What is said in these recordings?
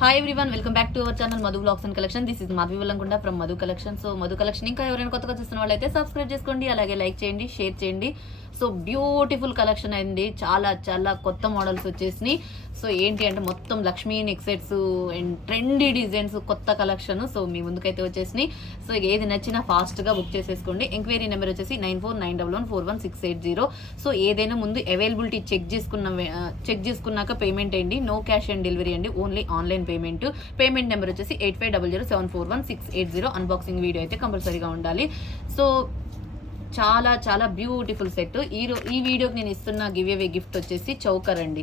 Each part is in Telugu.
Hi everyone, welcome back to our channel Madhu vlogs and collection. This is Madhavi Vallamkonda from Madhu collection. So Madhu collection ఇంకా ఎవరైనా కొత్తగా చూస్తున్న వాళ్ళైతే సబ్స్క్రైబ్ చేసుకోండి, అలాగే లైక్ చేయండి, షేర్ చేయండి. సో బ్యూటిఫుల్ కలెక్షన్ అయింది, చాలా చాలా కొత్త మోడల్స్ వచ్చేసినాయి. సో ఏంటి అంటే మొత్తం Lakshmi neck sets and trendy designs, కొత్త కలెక్షన్. సో మీ ముందుకైతే వచ్చేసినాయి. సో ఏది నచ్చినా ఫాస్ట్గా బుక్ చేసేసుకోండి. ఎంక్వైరీ నెంబర్ వచ్చేసి 9491141680. సో ఏదైనా ముందు అవైలబిలిటీ చెక్ చేసుకున్నాక పేమెంట్ అయ్యండి. నో క్యాష్ ఆన్ డెలివరీ అండి, ఓన్లీ ఆన్లైన్ పేమెంట్ నెంబర్ వచ్చేసి 8500741680. అన్బాక్సింగ్ వీడియో అయితే కంపల్సరీగా ఉండాలి. సో చాలా చాలా బ్యూటిఫుల్ సెట్. ఈ వీడియోకి నేను ఇస్తున్న గివ్ అవే గిఫ్ట్ వచ్చేసి చౌకర్ అండి,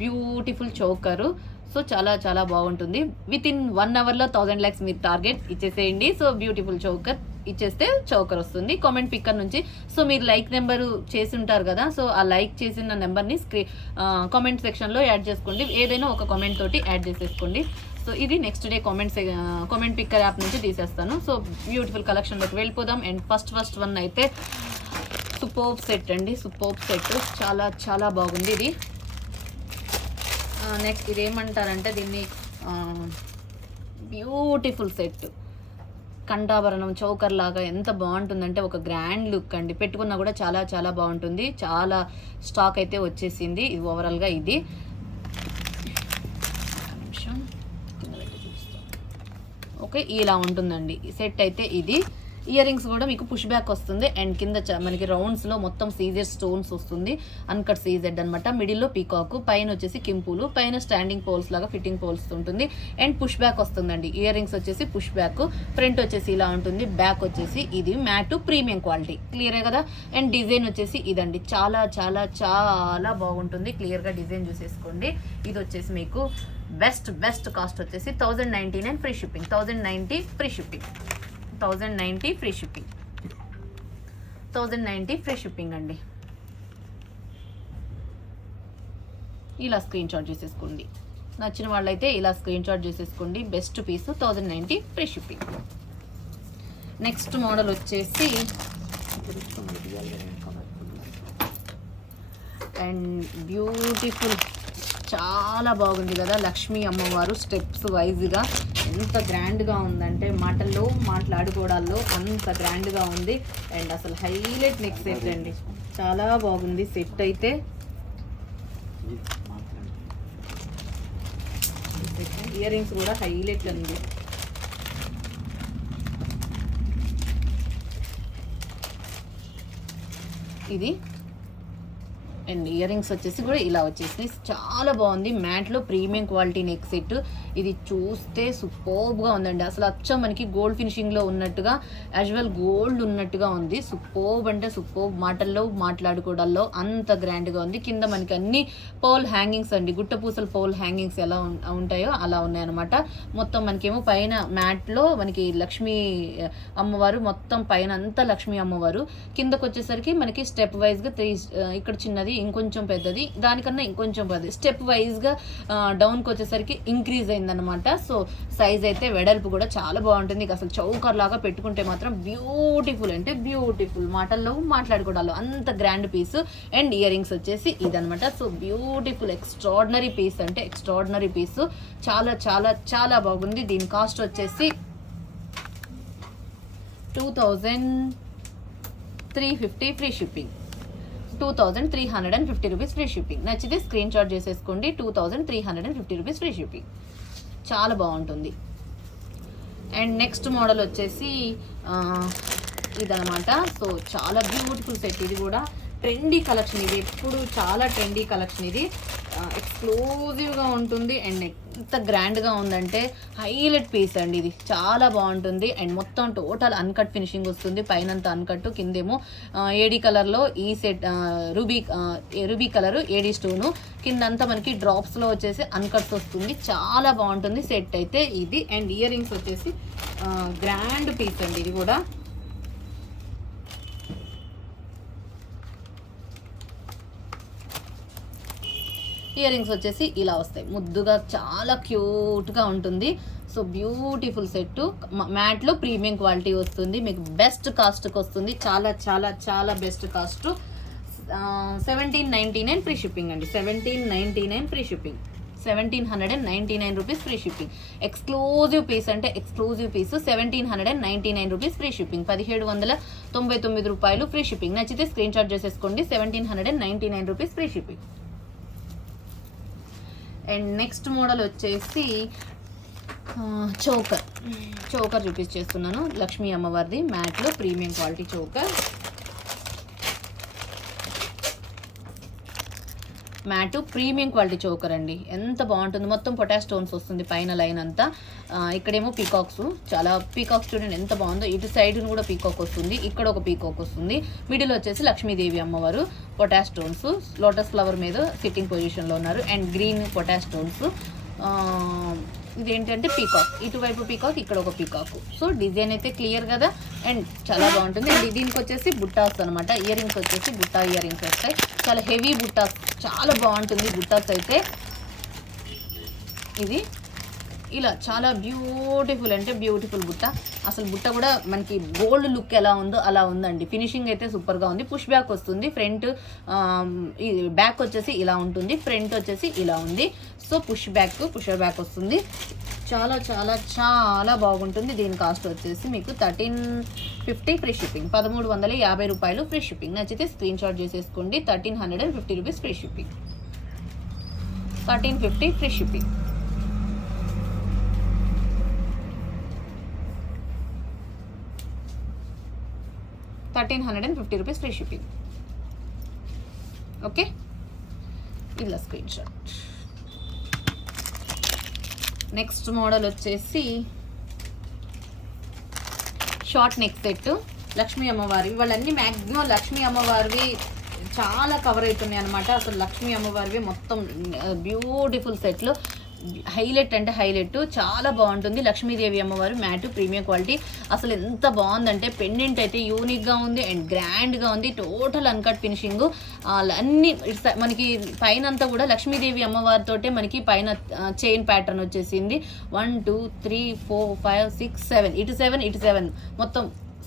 బ్యూటిఫుల్ చౌకరు. సో చాలా చాలా బాగుంటుంది. విత్ ఇన్ 1 అవర్లో 1000 lakhs మీరు టార్గెట్ ఇచ్చేసేయండి. సో బ్యూటిఫుల్ చౌకర్ ఇచ్చేస్తే చౌకర్ వస్తుంది కామెంట్ పిక్కర్ నుంచి. సో మీరు లైక్ నెంబర్ చేసి ఉంటారు కదా, సో ఆ లైక్ చేసిన నెంబర్ని కామెంట్ సెక్షన్లో యాడ్ చేసుకోండి. ఏదైనా ఒక కామెంట్ తోటి యాడ్ చేసేసుకోండి. సో ఇది next day comment picker app నుంచి తీసేస్తాను. సో బ్యూటిఫుల్ కలెక్షన్లోకి వెళ్ళిపోదాం. అండ్ ఫస్ట్ వన్ అయితే సూపర్బ్ సెట్ అండి, సూపర్బ్ సెట్, చాలా చాలా బాగుంది ఇది. నెక్స్ట్ ఇదేమంటారంటే దీన్ని బ్యూటిఫుల్ సెట్, కంఠాభరణం చౌకర్ లాగా ఎంత బాగుంటుందంటే ఒక గ్రాండ్ లుక్ అండి. పెట్టుకున్నా కూడా చాలా చాలా బాగుంటుంది. చాలా స్టాక్ అయితే వచ్చేసింది. ఇది ఓవరాల్గా ఇది ఓకే, ఇలా ఉంటుందండి ఈ సెట్ అయితే. ఇది ఇయర్ రింగ్స్ కూడా మీకు పుష్ బ్యాక్ వస్తుంది. అండ్ కింద మనకి రౌండ్స్లో మొత్తం సీజెడ్ స్టోన్స్ వస్తుంది, అన్కట్ సీజెడ్ అనమాట. మిడిల్లో పీకాక్, పైన వచ్చేసి కింపులు, పైన స్టాండింగ్ పోల్స్ లాగా ఫిట్టింగ్ పోల్స్ ఉంటుంది. అండ్ పుష్ బ్యాక్ వస్తుందండి. ఇయర్ రింగ్స్ వచ్చేసి పుష్ బ్యాక్, ఫ్రంట్ వచ్చేసి ఇలా ఉంటుంది, బ్యాక్ వచ్చేసి ఇది మ్యాట్ ప్రీమియం క్వాలిటీ. క్లియరే కదా. అండ్ డిజైన్ వచ్చేసి ఇదండి, చాలా చాలా చాలా బాగుంటుంది. క్లియర్గా డిజైన్ చూసేసుకోండి. ఇది వచ్చేసి మీకు బెస్ట్ కాస్ట్ వచ్చేసి 1099 free shipping, 1090 free shipping, 1090 free shipping, 1090 free shipping అండి. ఇలా స్క్రీన్ షాట్ చేసేసుకోండి. నచ్చిన వాళ్ళైతే ఇలా స్క్రీన్ షాట్ చేసేసుకోండి. Best piece 1090 free shipping. Next model వచ్చేసి అండ్ బ్యూటిఫుల్, చాలా బాగుంది కదా. లక్ష్మీ అమ్మవారు స్టెప్స్ వైజ్గా ఎంత గ్రాండ్గా ఉందంటే మాటల్లో మాట్లాడుకోవడాల్లో అంత గ్రాండ్గా ఉంది. అండ్ అసలు హైలైట్ నెక్ సెట్ అండి, చాలా బాగుంది సెట్ అయితే. ఇయర్ రింగ్స్ కూడా హైలైట్ ఉంది. ఇది అండ్ ఇయర్ రింగ్స్ వచ్చేసి కూడా ఇలా వచ్చేసి చాలా బాగుంది. మ్యాట్లో ప్రీమియం క్వాలిటీ నెక్ సెట్. ఇది చూస్తే సూపర్బ్గా ఉందండి. అసలు అచ్చం మనకి గోల్డ్ ఫినిషింగ్లో ఉన్నట్టుగా, యాజువల్ గోల్డ్ ఉన్నట్టుగా ఉంది. సూపర్బ్ అంటే సూపర్బ్, మాటల్లో మాట్లాడుకోవడాల్లో అంత గ్రాండ్గా ఉంది. కింద మనకి అన్ని పౌల్ హ్యాంగింగ్స్ అండి, గుట్టపూసలు పౌల్ హ్యాంగింగ్స్ ఎలా ఉంటాయో అలా ఉన్నాయన్నమాట. మొత్తం మనకేమో పైన మ్యాట్లో మనకి లక్ష్మీ అమ్మవారు, మొత్తం పైన అంతా లక్ష్మీ అమ్మవారు. కిందకు వచ్చేసరికి మనకి స్టెప్ వైజ్గా ఇక్కడ చిన్నది, ఇంకొంచెం పెద్దది, దానికన్నా ఇంకొంచెం పెద్దది, స్టెప్ వైజ్గా డౌన్కి వచ్చేసరికి ఇంక్రీజ్ అయిందనమాట. సో సైజ్ అయితే వెడల్పు కూడా చాలా బాగుంటుంది. అసలు చౌకర్ లాగా పెట్టుకుంటే మాత్రం బ్యూటిఫుల్ అంటే బ్యూటిఫుల్, మాటల్లో మాట్లాడుకోవడాలు అంత grand piece. And earrings వచ్చేసి ఇదనమాట. సో బ్యూటిఫుల్, ఎక్స్ట్రాడినరీ పీస్ అంటే ఎక్స్ట్రాడినరీ పీస్, చాలా చాలా చాలా బాగుంది. దీని కాస్ట్ వచ్చేసి 2350 free shipping, 2350 rupees free shipping. నచ్చితే స్క్రీన్ షాట్ చేసేసుకోండి. 2350 రూపీస్ ఫ్రీ షిప్పింగ్, చాలా బాగుంటుంది. అండ్ నెక్స్ట్ మోడల్ వచ్చేసి ఇదనమాట. సో చాలా బ్యూటిఫుల్ సెట్. ఇది కూడా ట్రెండీ కలెక్షన్, ఇది ఎప్పుడు చాలా ట్రెండీ కలెక్షన్. ఇది ఎక్స్క్లూజివ్గా ఉంటుంది అండ్ ఎంత గ్రాండ్గా ఉందంటే హైలైట్ పీస్ అండి. ఇది చాలా బాగుంటుంది. అండ్ మొత్తం టోటల్ అన్కట్ ఫినిషింగ్ వస్తుంది. పైనంతా అన్కట్, కిందేమో ఏడీ కలర్లో ఈ సెట్, రూబీ కలరు ఏడీ స్టోను, కిందంతా మనకి డ్రాప్స్లో వచ్చేసి అన్కట్స్ వస్తుంది. చాలా బాగుంటుంది సెట్ అయితే ఇది. అండ్ ఇయర్ రింగ్స్ వచ్చేసి గ్రాండ్ పీస్ అండి. ఇది కూడా ఇయర్ రింగ్స్ వచ్చేసి ఇలా వస్తాయి, ముద్దుగా చాలా క్యూట్గా ఉంటుంది. సో బ్యూటిఫుల్ సెట్, మ్యాట్లో ప్రీమియం క్వాలిటీ వస్తుంది, మీకు బెస్ట్ కాస్ట్కి వస్తుంది. చాలా చాలా చాలా బెస్ట్ కాస్ట్. 1799 ఫ్రీ షిప్పింగ్ అండి, 1799 free shipping, 1799 rupees free shipping. Exclusive piece అంటే exclusive piece 1799 rupees free shipping. 1799 రూపాయలు ఫ్రీ షిప్పింగ్. నచ్చితే స్క్రీన్ షాట్ చేసేసుకోండి. 1799 rupees free shipping. And next model వచ్చేసి చోకర్ చూపించేస్తున్నాను. లక్ష్మీ అమ్మవారిది మ్యాట్లో premium quality choker. Matte premium quality choker అండి. ఎంత బాగుంటుంది. మొత్తం పొటాష్ స్టోన్స్ వస్తుంది పైన లైన్ అంతా. ఇక్కడేమో పీకాక్స్, చాలా పీకాక్స్ చూడండి ఎంత బాగుందో. ఇటు సైడ్ కూడా పీకాక్ వస్తుంది, ఇక్కడ ఒక పీకాక్ వస్తుంది. మిడిల్ వచ్చేసి లక్ష్మీదేవి అమ్మవారు పొటాష్ స్టోన్స్, లోటస్ ఫ్లవర్ మీద సిట్టింగ్ పొజిషన్లో ఉన్నారు. And green potash stones. ఇదేంటంటే పీకాక్, ఇటువైపు పీకాక్, ఇక్కడ ఒక పీకాక్. సో డిజైన్ అయితే క్లియర్ కదా. అండ్ చాలా బాగుంటుంది. అండ్ దీనికి వచ్చేసి బుట్టాస్ అనమాట. ఇయర్ రింగ్స్ వచ్చేసి బుట్టా ఇయర్ రింగ్స్ వస్తాయి. చాలా హెవీ బుట్టాస్, చాలా బాగుంటుంది బుట్టాస్ అయితే. ఇది ఇలా చాలా బ్యూటిఫుల్ అంటే బ్యూటిఫుల్ బుట్ట. అసలు బుట్ట కూడా మనకి గోల్డ్ లుక్ ఎలా ఉందో అలా ఉందండి. ఫినిషింగ్ అయితే సూపర్గా ఉంది. పుష్ బ్యాక్ వస్తుంది. ఫ్రంట్ బ్యాక్ వచ్చేసి ఇలా ఉంటుంది, ఫ్రంట్ వచ్చేసి ఇలా ఉంది. సో పుష్ బ్యాక్ వస్తుంది. చాలా చాలా చాలా బాగుంటుంది. దీని కాస్ట్ వచ్చేసి మీకు 1350 ఫ్రీ షిప్పింగ్. 1350 రూపాయలు ఫ్రీ షిప్పింగ్. నచ్చితే స్క్రీన్ షాట్ చేసేసుకోండి. 1350 rupees free shipping. 1350 free shipping. ₹1350 free shipping. Okay, ఇలా స్క్రీన్ షాట్. నెక్స్ట్ మోడల్ వచ్చేసి షార్ట్ నెక్ సెట్ లక్ష్మీ అమ్మవారివి. వాళ్ళన్నీ మ్యాక్సిమం లక్ష్మీ అమ్మవారివి చాలా కవర్ అవుతున్నాయి అనమాట. అసలు లక్ష్మీ అమ్మవారివి మొత్తం బ్యూటిఫుల్ సెట్లు. హైలైట్ అంటే హైలైట్, చాలా బాగుంటుంది. లక్ష్మీదేవి అమ్మవారు మ్యాట్ ప్రీమియం క్వాలిటీ. అసలు ఎంత బాగుందంటే పెండెంట్ అయితే యూనిక్గా ఉంది అండ్ గ్రాండ్గా ఉంది. Total uncut finishing. అన్ని మనకి పైన అంతా కూడా లక్ష్మీదేవి అమ్మవారితోటే మనకి పైన చైన్ ప్యాటర్న్ వచ్చేసింది. 1 2 3 4 5 6 7 ఇటు 7 మొత్తం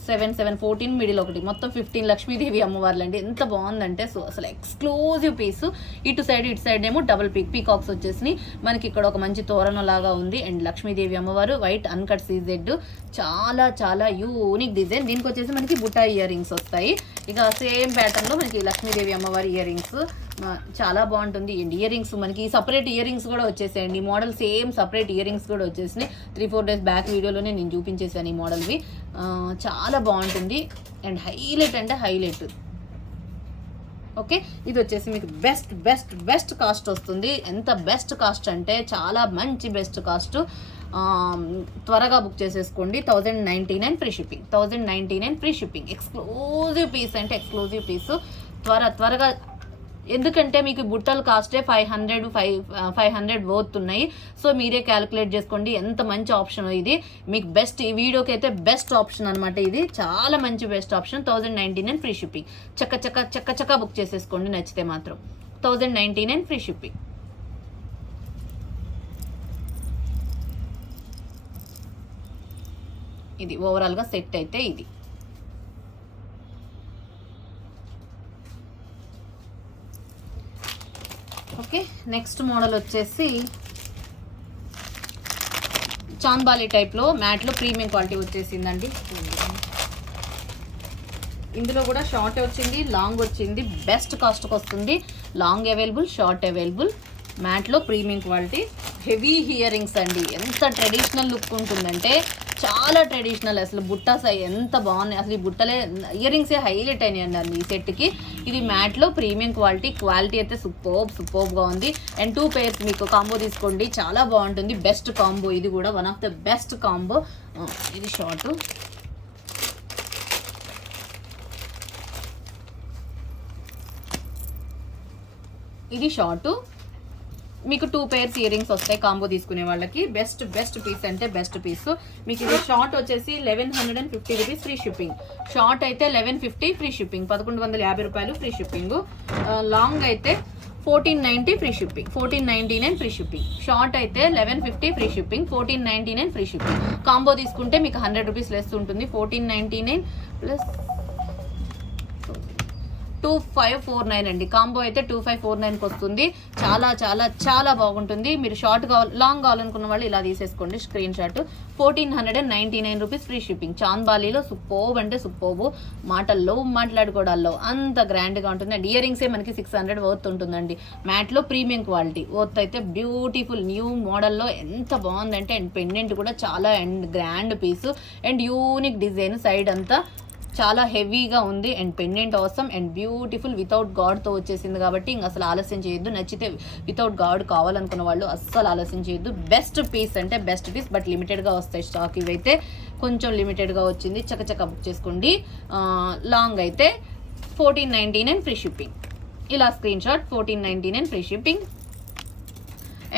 7 14 మిడిల్ ఒకటి, మొత్తం 15 లక్ష్మీదేవి అమ్మవార్లు అండి. ఎంత బాగుందంటే సో అసలు ఎక్స్క్లూజివ్ పీసు. ఇటు సైడ్ ఏమో డబుల్ పీకాక్స్ వచ్చేసినాయి. మనకి ఇక్కడ ఒక మంచి తోరణం లాగా ఉంది. అండ్ లక్ష్మీదేవి అమ్మవారు వైట్ అన్కట్ సీజెడ్. చాలా చాలా యూనిక్ డిజైన్. దీనికి వచ్చేసి మనకి బుట్టా ఇయర్ రింగ్స్ వస్తాయి. ఇక సేమ్ ప్యాటర్న్లో మనకి లక్ష్మీదేవి అమ్మవారి ఇయర్ రింగ్స్ చాలా బాగుంటుంది. అండ్ ఇయర్ రింగ్స్ మనకి సపరేట్ ఇయర్ రింగ్స్ కూడా వచ్చేసాయండి. ఈ model same separate ear rings కూడా వచ్చేసినాయి. 3-4 డేస్ బ్యాక్ వీడియోలోనే నేను చూపించేసాను ఈ మోడల్వి. చాలా బాగుంటుంది అండ్ హైలైట్ అంటే హైలైట్. ఓకే, ఇది వచ్చేసి మీకు బెస్ట్ కాస్ట్ వస్తుంది. ఎంత బెస్ట్ కాస్ట్ అంటే చాలా మంచి బెస్ట్ కాస్ట్. త్వరగా బుక్ చేసేసుకోండి. 1099 free shipping. 1099 free shipping. Exclusive piece అంటే ఎక్స్క్లూజివ్ పీసు. త్వరగా, ఎందుకంటే మీకు బుట్టలు కాస్టే 500 పోతున్నాయి. సో మీరే క్యాలిక్యులేట్ చేసుకోండి ఎంత మంచి ఆప్షన్ ఇది. మీకు బెస్ట్, ఈ వీడియోకి అయితే బెస్ట్ ఆప్షన్ అనమాట. ఇది చాలా మంచి బెస్ట్ ఆప్షన్. 1099 free shipping. చక్క బుక్ చేసేసుకోండి నచ్చితే మాత్రం. 1099 ఫ్రీ షిప్పింగ్. ఇది ఓవరాల్గా సెట్ అయితే ఇది. ఓకే, నెక్స్ట్ మోడల్ వచ్చేసి చాంద్బాలి టైప్లో మ్యాట్లో ప్రీమియం క్వాలిటీ వచ్చేసిందండి. ఇందులో కూడా షార్ట్ వచ్చింది, లాంగ్ వచ్చింది. బెస్ట్ కాస్ట్కి వస్తుంది. Long available, short available. మ్యాట్లో premium quality. Heavy earrings అండి. ఎంత ట్రెడిషనల్ లుక్ ఉంటుందంటే చాలా ట్రెడిషనల్. అసలు బుట్టాస్ ఎంత బాగున్నాయి. అసలు ఈ బుట్టలే ఇయర్ రింగ్సే హైలైట్ అయినాయండి ఈ సెట్కి. ఇది మ్యాట్లో ప్రీమియం క్వాలిటీ అయితే సూపర్గా ఉంది. అండ్ 2 pairs మీకు కాంబో తీసుకోండి, చాలా బాగుంటుంది. బెస్ట్ కాంబో ఇది కూడా, one of the best combo. ఇది షార్ట్, ఇది షార్ట్. మీకు 2 pairs ఇయర్ రింగ్స్ వస్తాయి కాంబో తీసుకునే వాళ్ళకి. బెస్ట్ పీస్ అంటే బెస్ట్ పీస్. మీకు ఇది షార్ట్ వచ్చేసి 1150 రూపీస్ ఫ్రీ షిప్పింగ్. షార్ట్ అయితే 1150 ఫ్రీ షిప్పింగ్. 1150 రూపాయలు ఫ్రీ షిప్పింగ్. లాంగ్ అయితే 1490 free shipping. 1499 free shipping. Short అయితే 1150 free shipping. 1499 free shipping. Combo తీసుకుంటే మీకు 100 రూపీస్ లెస్ ఉంటుంది. 1499 ప్లస్ 2549 అండి. కాంబో అయితే 2549కి వస్తుంది. చాలా చాలా చాలా బాగుంటుంది. మీరు షార్ట్ కావాలి లాంగ్ కావాలనుకున్న వాళ్ళు ఇలా తీసేసుకోండి screenshot. 1499 rupees free shipping. చాంద్బాలీలో సూపర్బ్ అంటే సూపర్బ్, మాటల్లో మాట్లాడుకోవడాల్లో అంత గ్రాండ్గా ఉంటుంది. అండ్ ఇయర్ రింగ్సే మనకి 600 వర్త్ ఉంటుందండి. మ్యాట్లో ప్రీమియం క్వాలిటీ వర్త్ అయితే బ్యూటిఫుల్ న్యూ మోడల్లో ఎంత బాగుందంటే, అండ్ పెండెంట్ కూడా చాలా and grand piece and unique design. Side అంతా చాలా హెవీగా ఉంది అండ్ పెండెంట్ అవసరం అండ్ బ్యూటిఫుల్ వితౌట్ గాడ్తో వచ్చేసింది కాబట్టి ఇంక అసలు ఆలస్యం చేయొద్దు. నచ్చితే వితౌట్ గాడ్ కావాలనుకున్న వాళ్ళు అస్సలు ఆలస్యం చేయొద్దు. బెస్ట్ పీస్ అంటే బెస్ట్ పీస్, బట్ లిమిటెడ్గా వస్తాయి స్టాక్. ఇవైతే కొంచెం లిమిటెడ్గా వచ్చింది, చకచక బుక్ చేసుకోండి. లాంగ్ అయితే 1499 ఫ్రీ షిప్పింగ్. ఇలా screenshot 1499 free shipping.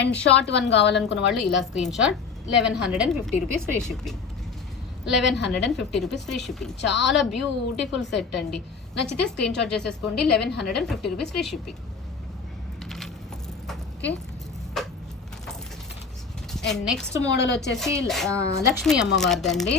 And short one కావాలనుకున్న వాళ్ళు ఇలా screen shot 1150 rupees free shipping. 1150 rupees free shipping. చాలా బ్యూటిఫుల్ సెట్ అండి. నచ్చితే స్క్రీన్ షాట్ చేసేసుకోండి. 1150 rupees free shipping. Okay. And next model వచ్చేసి లక్ష్మీ అమ్మవారిదండి.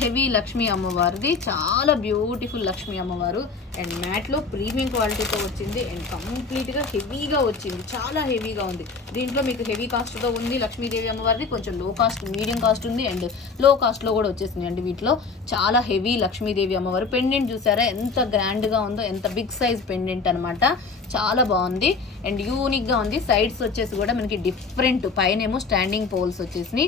హెవీ లక్ష్మీ అమ్మవారిది, చాలా బ్యూటిఫుల్ లక్ష్మీ అమ్మవారు అండ్ మ్యాట్లో ప్రీమియం క్వాలిటీతో వచ్చింది అండ్ కంప్లీట్గా హెవీగా వచ్చింది. చాలా హెవీగా ఉంది. దీంట్లో మీకు హెవీ కాస్ట్తో ఉంది లక్ష్మీదేవి అమ్మవారిది, కొంచెం లో కాస్ట్ మీడియం కాస్ట్ ఉంది అండ్ లో కాస్ట్లో కూడా వచ్చేసింది అండి. వీటిలో చాలా హెవీ లక్ష్మీదేవి అమ్మవారు. పెండెంట్ చూసారా ఎంత గ్రాండ్గా ఉందో, ఎంత బిగ్ సైజ్ పెండెంట్ అనమాట. చాలా బాగుంది అండ్ యూనిక్గా ఉంది. సైడ్స్ వచ్చేసి కూడా మనకి డిఫరెంట్, పైనేమో స్టాండింగ్ పోల్స్ వచ్చేసి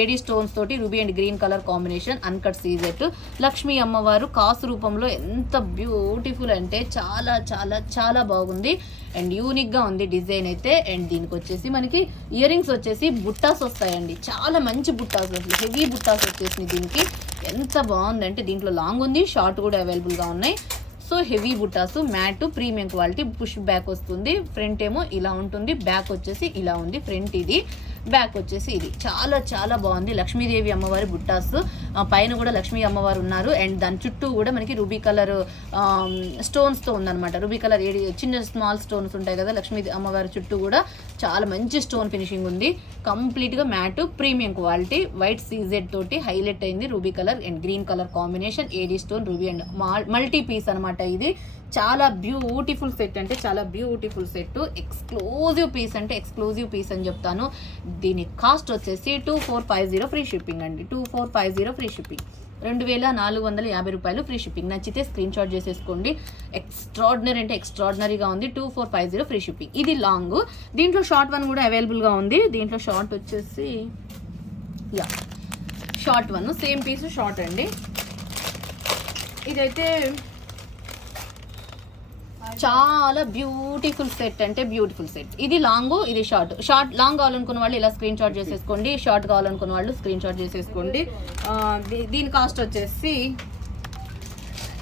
ఏడీ స్టోన్స్ తోటి ruby and green colour combination, uncut CZ. Lakshmi అమ్మవారు కాసు రూపంలో ఎంత బ్యూటిఫుల్ అంటే చాలా చాలా చాలా బాగుంది అండ్ యూనిక్గా ఉంది డిజైన్ అయితే. అండ్ దీనికి వచ్చేసి మనకి ఇయర్ రింగ్స్ వచ్చేసి బుట్టాస్ వస్తాయండి. చాలా మంచి బుట్టాస్, అసలు హెవీ బుట్టాస్ వచ్చేసినాయి దీనికి. ఎంత బాగుందంటే దీంట్లో లాంగ్ ఉంది, షార్ట్ కూడా అవైలబుల్గా ఉన్నాయి. సో హెవీ బుట్టాసు, matte premium quality, push back వస్తుంది. ఫ్రంట్ ఏమో ఇలా ఉంటుంది, బ్యాక్ వచ్చేసి ఇలా ఉంది. ఫ్రంట్ ఇది, బ్యాక్ వచ్చేసి ఇది. చాలా చాలా బాగుంది. లక్ష్మీదేవి అమ్మవారి బుట్టాసు, పైన కూడా లక్ష్మీ అమ్మవారు ఉన్నారు అండ్ దాని చుట్టూ కూడా మనకి రూబీ కలర్ స్టోన్స్తో ఉందన్నమాట. రూబీ కలర్ చిన్న స్మాల్ స్టోన్స్ ఉంటాయి కదా లక్ష్మీ అమ్మవారి చుట్టూ కూడా చాలా మంచి స్టోన్ ఫినిషింగ్ ఉంది. కంప్లీట్గా matte premium quality, white CZ తోటి హైలైట్ అయింది. Ruby colour and green colour combination, AD stone, ruby and multi piece అనమాట ఇది. చాలా బ్యూటిఫుల్ సెట్ అంటే చాలా బ్యూటిఫుల్ సెట్. ఎక్స్క్లూజివ్ పీస్ అంటే ఎక్స్క్లూజివ్ పీస్ అని చెప్తాను. దీని కాస్ట్ వచ్చేసి 2450 ఫ్రీ షిప్పింగ్ అండి. 2450 ఫ్రీ షిప్పింగ్. 2450 రూపాయలు ఫ్రీ షిప్పింగ్. నచ్చితే స్క్రీన్ షాట్ చేసేసుకోండి. ఎక్స్ట్రాడినరీ అంటే ఎక్స్ట్రాడినరీగా ఉంది. 2450 ఫ్రీ షిప్పింగ్. ఇది లాంగ్. దీంట్లో షార్ట్ వన్ కూడా అవైలబుల్గా ఉంది. దీంట్లో షార్ట్ వచ్చేసి short one same piece short అండి. ఇదైతే చాలా బ్యూటిఫుల్ సెట్ అంటే బ్యూటిఫుల్ సెట్. ఇది లాంగ్, ఇది షార్ట్. లాంగ్ కావాలనుకున్న వాళ్ళు ఇలా స్క్రీన్ షాట్ చేసేసుకోండి. షార్ట్ కావాలనుకున్న వాళ్ళు స్క్రీన్ షాట్ చేసేసుకోండి. దీని కాస్ట్ వచ్చేసి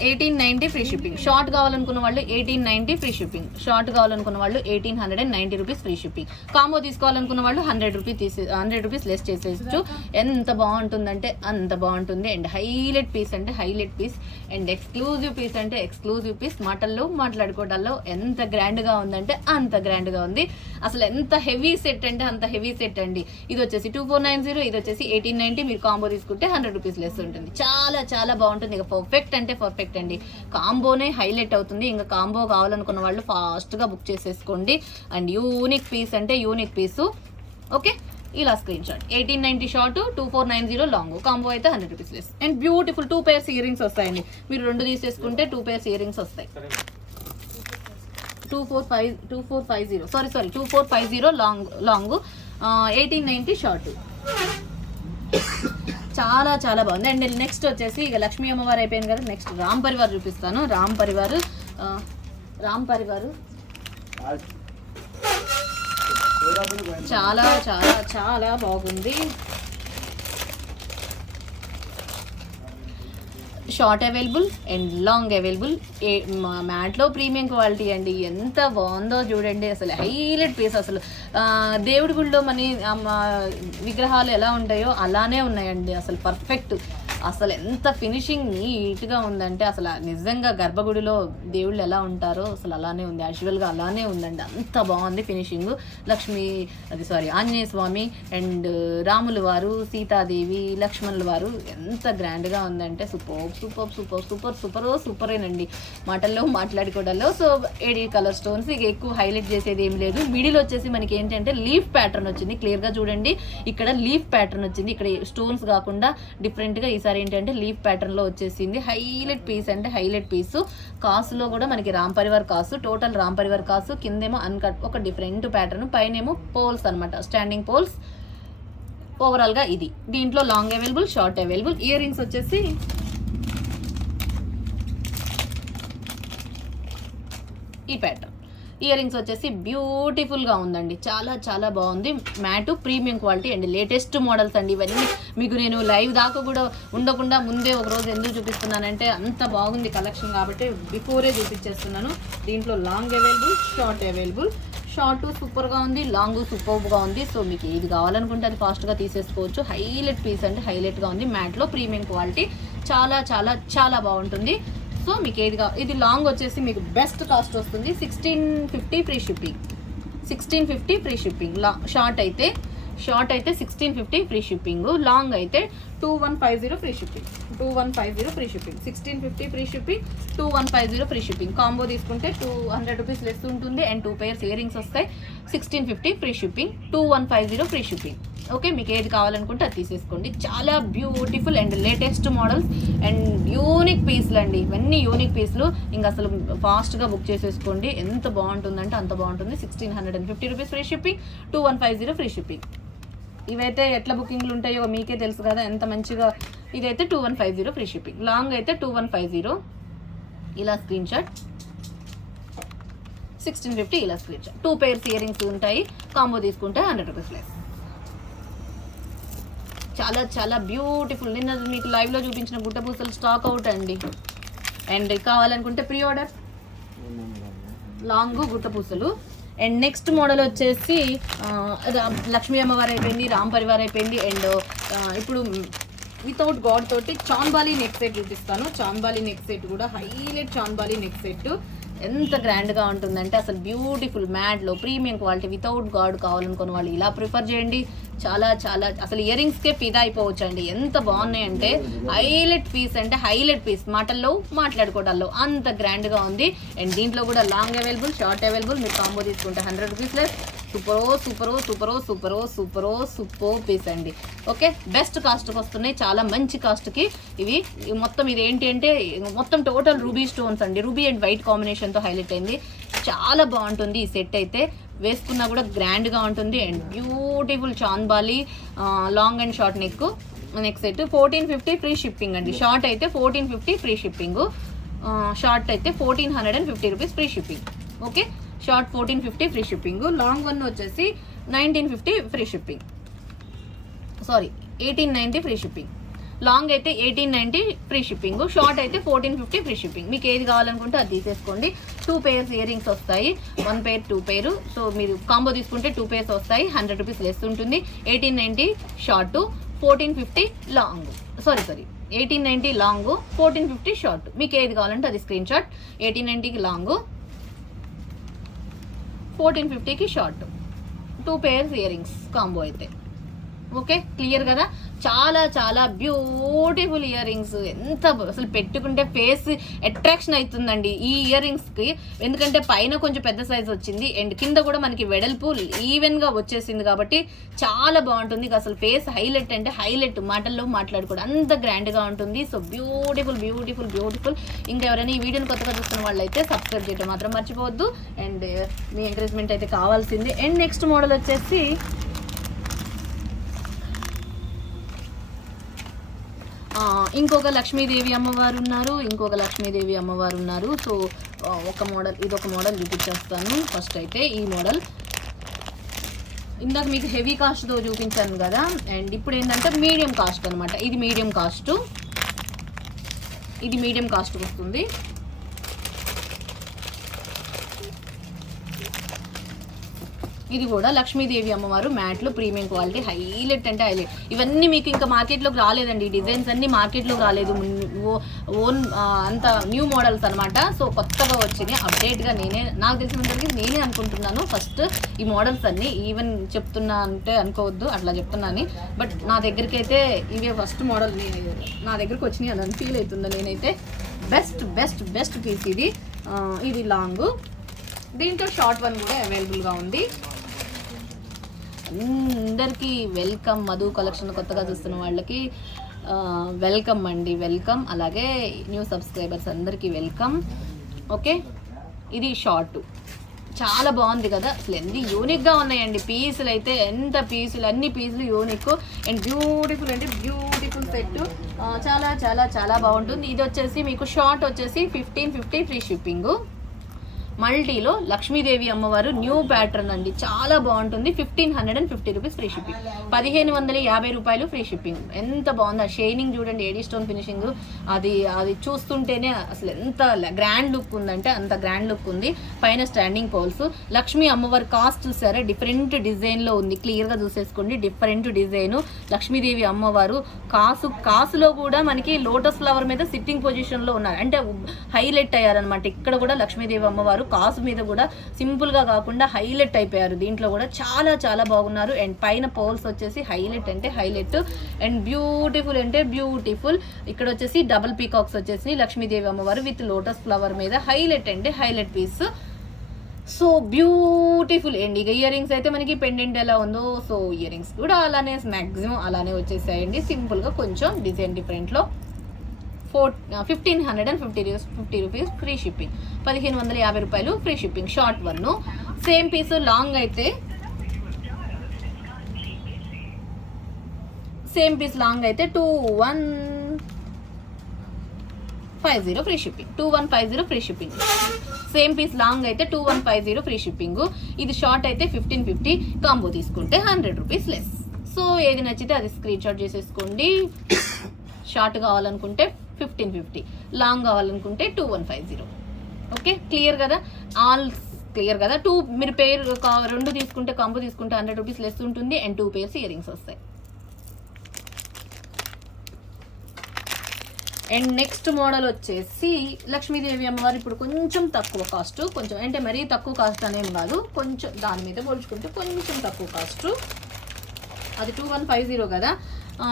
1890 ఫ్రీ షిప్పింగ్. షార్ట్ కావాలనుకున్న వాళ్ళు 1890 ఫ్రీ షిప్పింగ్. షార్ట్ కావాలనుకున్న వాళ్ళు 1890 రూపీస్ ఫ్రీ షిప్పింగ్. కాంబో తీసుకోవాలనుకున్న వాళ్ళు 100 రూపీస్ లెస్ చేసేయచ్చు. ఎంత బాగుంటుందంటే అంత బాగుంటుంది అండ్ హైలైట్ పీస్ అంటే highlight piece and exclusive piece అంటే ఎక్స్క్లూజివ్ పీస్. మాటల్లో మాట్లాడుకోవడాల్లో ఎంత గ్రాండ్గా ఉందంటే అంత గ్రాండ్గా ఉంది. అసలు ఎంత హెవీ సెట్ అంటే అంత హెవీ సెట్ అండి. ఇది వచ్చేసి 2490, ఇది వచ్చేసి 1890. మీరు కాంబో తీసుకుంటే 100 రూపీస్ లెస్ ఉంటుంది. చాలా చాలా బాగుంటుంది. ఇక పర్ఫెక్ట్ అంటే పర్ఫెక్ట్ అండి. కాంబోనే హైలైట్ అవుతుంది. ఇంకా కాంబో కావాలనుకున్న వాళ్ళు ఫాస్ట్గా బుక్ చేసేసుకోండి. అండ్ యూనిక్ పీస్ అంటే యూనిక్ పీసు. ఓకే. ఇలా screen shot 1890 short, 2490 long. Combo అయితే 100 rupees less. And beautiful 2 pairs ear rings వస్తాయండి. మీరు 2 తీసేసుకుంటే 2 pairs ఇయర్ రింగ్స్ వస్తాయి. 2450 సారీ 2450 లాంగ్, 1890 షార్ట్. చాలా చాలా బాగుంది. అండ్ నెక్స్ట్ వచ్చేసి ఇక లక్ష్మీ అమ్మవారు అయిపోయింది కదా, నెక్స్ట్ రామ్ పరివార్ చూపిస్తాను. రామ్ పరివార్ చాలా చాలా చాలా బాగుంది. Short available and long available. మ్యాట్లో ప్రీమియం క్వాలిటీ అండి. ఎంత బాగుందో చూడండి. అసలు హైలైట్ పీస్. అసలు దేవుడి గుళ్ళో మన విగ్రహాలు ఎలా ఉంటాయో అలానే ఉన్నాయండి. అసలు పర్ఫెక్ట్. అసలు ఎంత ఫినిషింగ్ నీట్గా ఉందంటే అసలు నిజంగా గర్భగుడిలో దేవుళ్ళు ఎలా ఉంటారో అసలు అలానే ఉంది, యాజువల్గా అలానే ఉందండి. అంత బాగుంది ఫినిషింగ్. ఆంజనేయ స్వామి అండ్ రాముల వారు, సీతాదేవి, లక్ష్మణుల వారు ఎంత గ్రాండ్గా ఉందంటే super super super super super సూపరేనండి, మాటల్లో మాట్లాడుకోవడంలో. సో 8 కలర్ స్టోన్స్, ఇక ఎక్కువ హైలైట్ చేసేది ఏం లేదు. మిడిల్ వచ్చేసి మనకి ఏంటంటే లీఫ్ ప్యాటర్న్ వచ్చింది, క్లియర్గా చూడండి ఇక్కడ లీఫ్ ప్యాటర్న్ వచ్చింది, ఇక్కడ స్టోన్స్ కాకుండా డిఫరెంట్గా ఈసారి ఏంటంటే లీఫ్ ప్యాటర్న్లో వచ్చేసింది. హైలైట్ పీస్ అంటే హైలైట్ పీసు. కాసులో కూడా మనకి రామ్ పరివార్ కాసు, టోటల్ రామ్ పరివార్ కాసు, కిందేమో అన్కట్ ఒక డిఫరెంట్ ప్యాటర్న్, పైనేమో పోల్స్ అనమాట, స్టాండింగ్ పోల్స్. ఓవరాల్గా ఇది. దీంట్లో long available, short available. Ear rings వచ్చేసి ఈ ప్యాటర్న్. ఇయర్ రింగ్స్ వచ్చేసి బ్యూటిఫుల్గా ఉందండి, చాలా చాలా బాగుంది. Mat premium quality and latest models అండి ఇవన్నీ. మీకు నేను లైవ్ దాకా కూడా ఉండకుండా ముందే ఒక రోజు ఎందుకు చూపిస్తున్నానంటే అంత బాగుంది కలెక్షన్ కాబట్టి బిఫోరే చూపించేస్తున్నాను. దీంట్లో long available, short available. Short సూపర్గా ఉంది, లాంగ్ సూపర్గా ఉంది. సో మీకు ఏది కావాలనుకుంటే అది ఫాస్ట్గా తీసేసుకోవచ్చు. హైలైట్ పీస్ అంటే హైలైట్గా ఉంది, మ్యాట్లో ప్రీమియం క్వాలిటీ, చాలా చాలా చాలా బాగుంటుంది. సో మీకు ఏదిగా ఇది లాంగ్ వచ్చేసి మీకు బెస్ట్ కాస్ట్ వస్తుంది 1650 free shipping, 1650 free shipping. Short అయితే 1650 ఫ్రీ షిప్పింగ్, లాంగ్ అయితే 2150 free shipping, 2150 free shipping, 1650 free shipping, 2150 free shipping. Combo తీసుకుంటే 200 రూపీస్ లెస్ ఉంటుంది అండ్ 2 pairs ఇయర్ రింగ్స్ వస్తాయి. 1650 free shipping, 2150 free shipping. Okay, మీకు ఏది కావాలనుకుంటే అది తీసేసుకోండి. చాలా beautiful and latest models and unique పీస్లు అండి, ఇవన్నీ యూనిక్ పీస్లు. ఇంకా అసలు ఫాస్ట్గా బుక్ చేసేసుకోండి, ఎంత బాగుంటుందంటే అంత బాగుంటుంది. 1650 rupees free shipping, 2150 free shipping. ఇవైతే ఎట్లా బుకింగ్లు ఉంటాయో మీకే తెలుసు కదా ఎంత మంచిగా. ఇదైతే 2150 ఫ్రీ షిప్పింగ్, లాంగ్ అయితే 2150. ఇలా స్క్రీన్ షాట్, 1650 ఇలా screen shot. 2 pairs ear rings ఉంటాయి, కాంబో తీసుకుంటే 100 రూపీస్ లెస్. చాలా చాలా బ్యూటిఫుల్. నిన్న మీకు లైవ్లో చూపించిన గుట్ట పూసలు స్టాక్ అవుట్ అండి, అండ్ కావాలనుకుంటే ప్రీ ఆర్డర్. లాంగ్ గుట్ట పూసలు. అండ్ నెక్స్ట్ మోడల్ వచ్చేసి లక్ష్మీ అమ్మవారు అయిపోయింది, రామ్ పరివార్ అయిపోయింది, అండ్ ఇప్పుడు వితౌట్ గాడ్ తోటి చాన్బాలి నెక్ సెట్ చూపిస్తాను. చాన్బాలి నెక్ సెట్ కూడా హైలైట్ చాన్బాలి నెక్ సెట్ ఎంత గ్రాండ్గా ఉంటుందంటే అసలు బ్యూటిఫుల్, మ్యాట్లో ప్రీమియం క్వాలిటీ. వితౌట్ గాడ్ కావాలనుకున్న వాళ్ళు ఇలా ప్రిఫర్ చేయండి. చాలా చాలా అసలు ఇయర్ రింగ్స్కే ఫిదా అయిపోవచ్చు అండి, ఎంత బాగున్నాయి అంటే. హైలైట్ పీస్ అంటే హైలైట్ పీస్, మాటల్లో మాట్లాడుకోవడాల్లో అంత గ్రాండ్గా ఉంది. అండ్ దీంట్లో కూడా లాంగ్ అవైలబుల్, షార్ట్ అవైలబుల్. మీరు కాంబో తీసుకుంటే 100 రూపీస్ లెస్. సూపర్ పీస్ అండి. ఓకే, బెస్ట్ కాస్ట్కి వస్తున్నాయి, చాలా మంచి కాస్ట్కి ఇవి. మొత్తం ఇది ఏంటి అంటే మొత్తం టోటల్ రూబీ స్టోన్స్ అండి, రూబీ అండ్ వైట్ కాంబినేషన్తో హైలైట్ అయింది. చాలా బాగుంటుంది ఈ సెట్ అయితే, వేసుకున్నా కూడా గ్రాండ్గా ఉంటుంది. And beautiful chandbali long and short neck set 1450 free shipping అండి. షార్ట్ అయితే 1450 ఫ్రీ షిప్పింగ్, షార్ట్ అయితే 1450 rupees free shipping. Okay, short 1450 free shipping. Long one వచ్చేసి 1950 free shipping, 1890 free shipping. Long అయితే 1890 ఫ్రీ షిప్పింగ్, షార్ట్ అయితే 1450 ఫ్రీ షిప్పింగ్. మీకు ఏది కావాలనుకుంటే అది తీసేసుకోండి. 2 pairs ఇయర్ రింగ్స్ వస్తాయి, 1 pair 2 pair. సో మీరు కాంబో తీసుకుంటే 2 pairs వస్తాయి, 100 రూపీస్ లెస్ ఉంటుంది. 1890 షార్ట్, 1450 లాంగ్, 1890 లాంగ్, 1450 షార్ట్. మీకు ఏది కావాలంటే అది స్క్రీన్ షాట్. 1890కి లాంగ్, 1450కి short, 2 pairs earrings combo అయితే. ఓకే, క్లియర్ కదా. చాలా చాలా బ్యూటిఫుల్ ఇయర్ రింగ్స్, ఎంత అసలు పెట్టుకుంటే ఫేస్ అట్రాక్షన్ అవుతుందండి ఈ ఇయర్ రింగ్స్కి. ఎందుకంటే పైన కొంచెం పెద్ద సైజ్ వచ్చింది అండ్ కింద కూడా మనకి వెడల్పు ఈవెన్గా వచ్చేసింది కాబట్టి చాలా బాగుంటుంది. అసలు ఫేస్ హైలైట్ అంటే హైలైట్, మాటల్లో మాట్లాడుకోవడం అంత గ్రాండ్గా ఉంటుంది. So beautiful. ఇంకా ఎవరైనా ఈ వీడియోని కొత్తగా చూస్తున్న వాళ్ళు అయితే సబ్స్క్రైబ్ చేయడం మాత్రం మర్చిపోవద్దు, అండ్ మీ ఎంకరేజ్మెంట్ అయితే కావాల్సింది. అండ్ నెక్స్ట్ మోడల్ వచ్చేసి ఇంకొక లక్ష్మీదేవి అమ్మవారు ఉన్నారు. సో ఒక మోడల్, ఇదొక మోడల్ చూపించేస్తాను. ఫస్ట్ అయితే ఈ మోడల్ ఇందాక మీకు హెవీ కాస్ట్తో చూపించాను కదా, అండ్ ఇప్పుడు ఏంటంటే మీడియం కాస్ట్ అనమాట. ఇది మీడియం కాస్ట్ వస్తుంది. ఇది కూడా లక్ష్మీదేవి అమ్మవారు మ్యాట్లో ప్రీమియం క్వాలిటీ, హైలైట్ అంటే హైలైట్. ఇవన్నీ మీకు ఇంకా మార్కెట్లోకి రాలేదండి, ఈ డిజైన్స్ అన్ని మార్కెట్లోకి రాలేదు, ఓన్ అంత న్యూ మోడల్స్ అనమాట. సో కొత్తగా వచ్చినాయి, అప్డేట్గా నాకు తెలిసినంతవరకు నేనే అనుకుంటున్నాను ఫస్ట్ ఈ మోడల్స్ అన్ని. ఈవెన్ చెప్తున్నా అంటే అనుకోవద్దు, అట్లా చెప్తున్నాను. బట్ నా దగ్గరికి అయితే ఇవే ఫస్ట్ మోడల్ నా దగ్గరికి వచ్చినాయి అని ఫీల్ అవుతుందా నేనైతే. బెస్ట్ పీస్ ఇది. ఇది లాంగ్, దీంట్లో షార్ట్ వన్ కూడా అవైలబుల్గా ఉంది. అందరికీ వెల్కమ్. మధు కలెక్షన్ కొత్తగా చూస్తున్న వాళ్ళకి వెల్కమ్ అండి, వెల్కమ్. అలాగే న్యూ సబ్స్క్రైబర్స్ అందరికీ వెల్కమ్. ఓకే, ఇది షార్ట్, చాలా బాగుంది కదా. అసలు ఎన్ని యూనిక్గా ఉన్నాయండి పీసులు అయితే, ఎంత పీసులు, అన్ని పీసులు యూనిక్ అండ్ బ్యూటిఫుల్ అంటే బ్యూటిఫుల్ సెట్. చాలా చాలా చాలా బాగుంటుంది. ఇది వచ్చేసి మీకు షార్ట్ వచ్చేసి 1550 ఫ్రీ షిప్పింగ్. మల్టీలో లక్ష్మీదేవి అమ్మవారు న్యూ ప్యాటర్న్ అండి, చాలా బాగుంటుంది. 1550 రూపీస్ ఫ్రీ షిప్పింగ్, 1550 రూపాయలు ఫ్రీ షిప్పింగ్. ఎంత బాగుంది ఆ షైనింగ్ చూడండి, ఏడీ స్టోన్ ఫినిషింగ్. అది చూస్తుంటేనే అసలు ఎంత గ్రాండ్ లుక్ ఉందంటే అంత గ్రాండ్ లుక్ ఉంది. పైన స్టాండింగ్ పోల్స్. లక్ష్మీ అమ్మవారి కాస్ట్ సరే డిఫరెంట్ డిజైన్లో ఉంది, క్లియర్గా చూసేసుకోండి. డిఫరెంట్ డిజైను లక్ష్మీదేవి అమ్మవారు కాసులో కూడా మనకి లోటస్ ఫ్లవర్ మీద సిట్టింగ్ పొజిషన్లో ఉన్నారు, అంటే హైలైట్ అయ్యారనమాట. ఇక్కడ కూడా లక్ష్మీదేవి అమ్మవారు కాసు మీద కూడా సింపుల్ గా కాకుండా హైలైట్ అయిపోయారు. దీంట్లో కూడా చాలా చాలా బాగున్నారు. అండ్ పైన పోల్స్ వచ్చేసి హైలైట్ అంటే హైలైట్ అండ్ బ్యూటిఫుల్ అంటే బ్యూటిఫుల్. ఇక్కడ వచ్చేసి డబుల్ పీకాక్స్ వచ్చేసి లక్ష్మీదేవి అమ్మవారు విత్ లోటస్ ఫ్లవర్ మీద హైలైట్ అంటే హైలైట్ పీస్. సో బ్యూటిఫుల్ అండి. ఇక ఇయర్ రింగ్స్ అయితే మనకి పెండెంట్ ఎలా ఉందో సో ఇయర్ రింగ్స్ కూడా అలానే మ్యాక్సిమం అలానే వచ్చేసాయండి. సింపుల్ గా కొంచెం డిజైన్ డిఫరెంట్ లో 1550 రూపీస్ ఫ్రీ షిప్పింగ్, 1550 రూపాయలు free shipping. Short one same piece. Long అయితే సేమ్ పీస్ లాంగ్ అయితే 2150 free shipping, 2150 free shipping. Same piece long అయితే 2150 ఫ్రీ షిప్పింగ్. ఇది షార్ట్ అయితే 1550, కాంబో తీసుకుంటే 100 రూపీస్ లెస్. సో ఏది నచ్చితే అది స్క్రీన్ షాట్ చేసేసుకోండి. షార్ట్ కావాలనుకుంటే 1550, లాంగ్ కావాలనుకుంటే 2150. ఓకే, క్లియర్ కదా, ఆల్ క్లియర్ కదా. మీరు పేర్ 2 తీసుకుంటే కాంబో తీసుకుంటే 100 రూపీస్ లెస్ ఉంటుంది అండ్ 2 పేర్స్ ఇయర్ రింగ్స్ వస్తాయి. అండ్ నెక్స్ట్ మోడల్ వచ్చేసి లక్ష్మీదేవి అమ్మవారు ఇప్పుడు కొంచెం తక్కువ కాస్ట్, కొంచెం అంటే మరీ తక్కువ కాస్ట్ అనేం కాదు, కొంచెం దాని మీద పోల్చుకుంటే కొంచెం తక్కువ కాస్ట్. అది 2150 కదా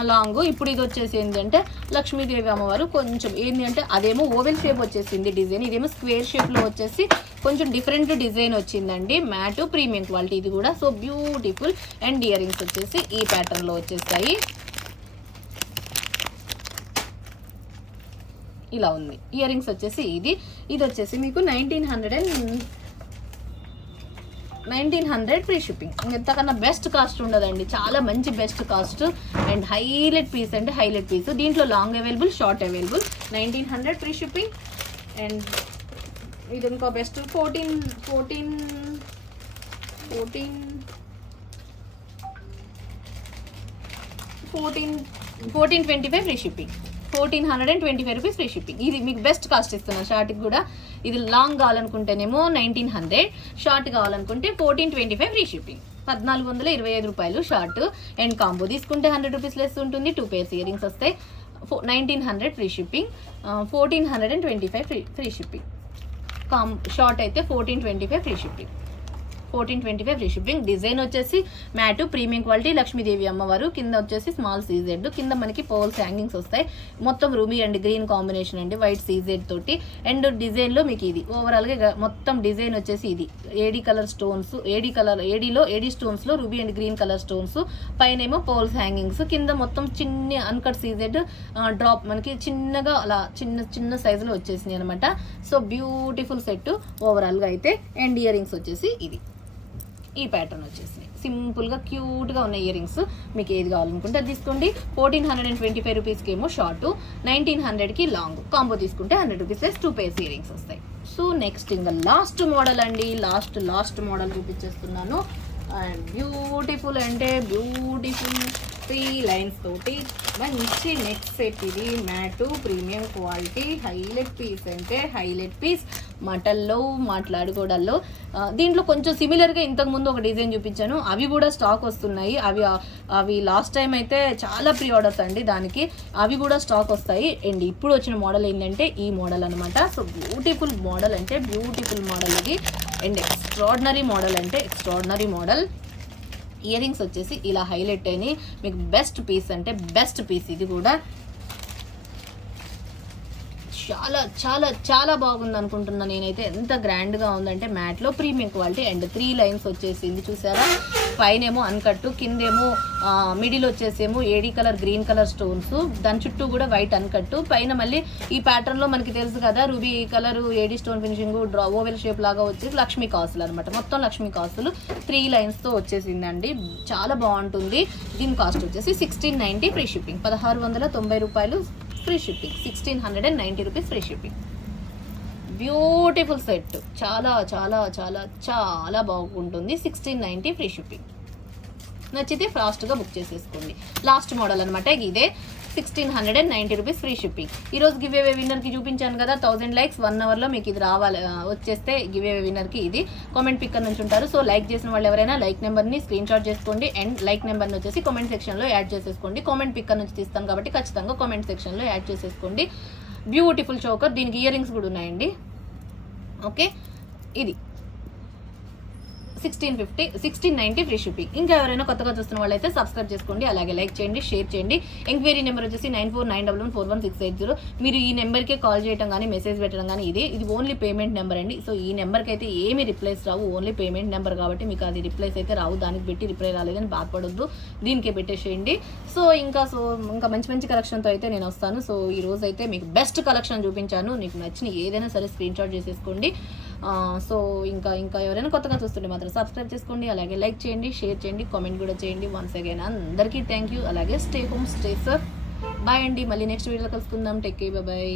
లాంగ్. ఇప్పుడు ఇది వచ్చేసి ఏంటంటే లక్ష్మీదేవి అమ్మవారు కొంచెం ఏంటి అంటే అదేమో ఓవెల్ షేప్ వచ్చేసింది డిజైన్, ఇదేమో స్క్వేర్ షేప్లో వచ్చేసి కొంచెం డిఫరెంట్ డిజైన్ వచ్చిందండి. మ్యాట్ ప్రీమియం క్వాలిటీ ఇది కూడా. So beautiful. And earrings వచ్చేసి ఈ ప్యాటర్న్లో వచ్చేస్తాయి. ఇలా ఉంది ఇయర్ రింగ్స్ వచ్చేసి. ఇది వచ్చేసి మీకు 1900 ఫ్రీ షిప్పింగ్. ఇంతకన్నా బెస్ట్ కాస్ట్ ఉండదండి, చాలా మంచి best cost and highlight piece అంటే హైలైట్ పీస్. దీంట్లో long available, short available. 1900 free shipping. And ఇది ఇంకో best 1425 free shipping, 1425 rupees free shipping. ఇది మీకు బెస్ట్ కాస్ట్ ఇస్తున్నాను షార్ట్కి కూడా. ఇది లాంగ్ కావాలనుకుంటేనేమో 1900, షార్ట్ కావాలనుకుంటే 1425 ఫ్రీ షిప్పింగ్, 1425 రూపాయలు షార్ట్. అండ్ కాంబో తీసుకుంటే 100 రూపీస్ లెస్ ఉంటుంది, 2 పేర్స్ ఇయర్ రింగ్స్ వస్తాయి. 1900 free shipping, 1425 free shipping. Short అయితే 1425 free shipping, 1425 free shipping. Design వచ్చేసి మ్యాట్ ప్రీమియం క్వాలిటీ లక్ష్మీదేవి అమ్మవారు. కింద వచ్చేసి స్మాల్ సీజెడ్, కింద మనకి పోల్స్ హ్యాంగింగ్స్ వస్తాయి. మొత్తం రూబీ అండ్ గ్రీన్ కాంబినేషన్ అండి, వైట్ సీజెడ్ తోటి. అండ్ డిజైన్లో మీకు ఇది ఓవరాల్గా మొత్తం డిజైన్ వచ్చేసి ఇది ఏడీ కలర్ స్టోన్స్, ఏడీ స్టోన్స్లో ruby and green colour stones, పైన ఏమో పోల్స్ హ్యాంగింగ్స్, కింద మొత్తం చిన్న అన్కట్ సీజెడ్ డ్రాప్ మనకి చిన్నగా అలా చిన్న సైజులో వచ్చేసింది అనమాట. సో బ్యూటిఫుల్ సెట్ ఓవరాల్గా అయితే. అండ్ ఇయర్ రింగ్స్ వచ్చేసి ఇది ఈ ప్యాటర్న్ వచ్చేసి సింపుల్గా క్యూట్గా ఉన్న ఇయర్ రింగ్స్. మీకు ఏది కావాలనుకుంటే అది తీసుకోండి. 1425 రూపీస్కి ఏమో షార్ట్, 1900కి లాంగ్. కాంబో తీసుకుంటే 100 రూపీస్ 2 పేర్స్ ఇయర్ రింగ్స్ వస్తాయి. సో నెక్స్ట్ ఇంకా లాస్ట్ మోడల్ అండి, లాస్ట్ మోడల్ చూపించేస్తున్నాను. అండ్ బ్యూటిఫుల్ అంటే బ్యూటిఫుల్ 3 లైన్స్ తోటి మంచి నెక్ సెట్. ఇది matte premium quality highlight piece అంటే హైలైట్ పీస్. మాట్లాడుకోవడాల్లో. దీంట్లో కొంచెం సిమిలర్గా ఇంతకుముందు ఒక డిజైన్ చూపించాను, అవి కూడా స్టాక్ వస్తున్నాయి. అవి లాస్ట్ టైం అయితే చాలా ప్రీ ఆర్డర్స్ అండి దానికి, అవి కూడా స్టాక్ వస్తాయి. అండ్ ఇప్పుడు వచ్చిన మోడల్ ఏంటంటే ఈ మోడల్ అనమాట. సో బ్యూటిఫుల్ మోడల్ అంటే బ్యూటిఫుల్ మోడల్ ఇది. అండ్ ఎక్స్ట్రాడినరీ మోడల్ అంటే ఎక్స్ట్రాడినరీ మోడల్. ఇయర్ రింగ్స్ వచ్చేసి ఇలా హైలైట్ అయినాయి. మీకు బెస్ట్ పీస్ అంటే బెస్ట్ పీస్ ఇది కూడా. చాలా చాలా చాలా బాగుంది అనుకుంటున్నా నేనైతే. ఎంత గ్రాండ్గా ఉందంటే మ్యాట్లో ప్రీమియం క్వాలిటీ. అండ్ 3 లైన్స్ వచ్చేసింది చూసారా, పైనేమో అన్కట్టు, కిందేమో మిడిల్ వచ్చేసేమో ఏడీ కలర్ గ్రీన్ కలర్ స్టోన్స్, దాని చుట్టూ కూడా వైట్ అన్కట్టు, పైన మళ్ళీ ఈ ప్యాటర్న్లో మనకి తెలుసు కదా ruby colour AD stone finishing oval shape లాగా వచ్చేసి లక్ష్మీ కాసులు అనమాట. మొత్తం లక్ష్మీ కాసులు 3 లైన్స్తో వచ్చేసిందండి. చాలా బాగుంటుంది. దీని కాస్ట్ వచ్చేసి 1690 ఫ్రీ షిప్పింగ్. 1690 రూపాయలు free shipping. 1690 rupees free shipping. Beautiful set, చాలా చాలా చాలా చాలా బాగుంటుంది. 1690 ఫ్రీ షిప్పింగ్. నచ్చితే ఫాస్ట్గా బుక్ చేసేసుకోండి. లాస్ట్ మోడల్ అనమాట ఇదే. 1690 రూపీస్ ఫ్రీ షిప్పింగ్. ఈరోజు గివ్ అవే విన్నర్కి చూపించాను కదా 1000 లైక్స్ 1 అవర్లో మీకు ఇది రావాలి, వచ్చేస్తే గివ్ అవే విన్నర్కి ఇది కామెంట్ పిక్కర్ నుంచి ఉంటారు. సో లైక్ చేసిన వాళ్ళు ఎవరైనా లైక్ నెంబర్ని స్క్రీన్ షాట్ చేసుకోండి. అండ్ లైక్ నెంబర్ని వచ్చేసి కామెంట్ సెక్షన్లో యాడ్ చేసేసుకోండి. కామెంట్ పిక్కర్ నుంచి తీస్తాను కాబట్టి ఖచ్చితంగా కామెంట్ సెక్షన్లో యాడ్ చేసేసుకోండి. బ్యూటిఫుల్ చోకర్, దీనికి ఇయర్ రింగ్స్ కూడా ఉన్నాయండి. ఓకే, ఇది 1690 ఫ్రీ షిప్పింగ్. ఇంకా ఎవరైనా కొత్తగా చూస్తున్న వాళ్ళైతే సబ్స్క్రైబ్ చేసుకోండి, అలాగే లైక్ చేయండి, షేర్ చేయండి. ఎంక్వైరీ నెంబర్ వచ్చేసి 9491141680. మీరు ఈ నెంబర్కే కాల్ చేయడం కానీ మెసేజ్ పెట్టడం కానీ ఇది ఓన్లీ పేమెంట్ నెంబర్ అండి. సో ఈ నెంబర్కి అయితే ఏమీ రిప్లైస్ రావు, ఓన్లీ పేమెంట్ నెంబర్ కాబట్టి మీకు అది రిప్లైస్ అయితే రావు. దానికి పెట్టి రిప్లై రాలేదని బాధపడొద్దు, దీనికే పెట్టేసేయండి. సో ఇంకా మంచి కలెక్షన్తో అయితే నేను వస్తాను. సో ఈ రోజు అయితే మీకు బెస్ట్ కలెక్షన్ చూపించాను. మీకు నచ్చిన ఏదైనా సరే స్క్రీన్ షాట్ చేసేసుకోండి. సో ఇంకా ఎవరైనా కొత్తగా చూస్తుంటే మాత్రం సబ్స్క్రైబ్ చేసుకోండి, అలాగే లైక్ చేయండి, షేర్ చేయండి, కామెంట్ కూడా చేయండి. వన్స్ అగైన్ అందరికీ థ్యాంక్ యూ. అలాగే stay home stay safe. Bye అండి. మళ్ళీ నెక్స్ట్ వీడియోలో కలుసుకుందాం. Take care, bye.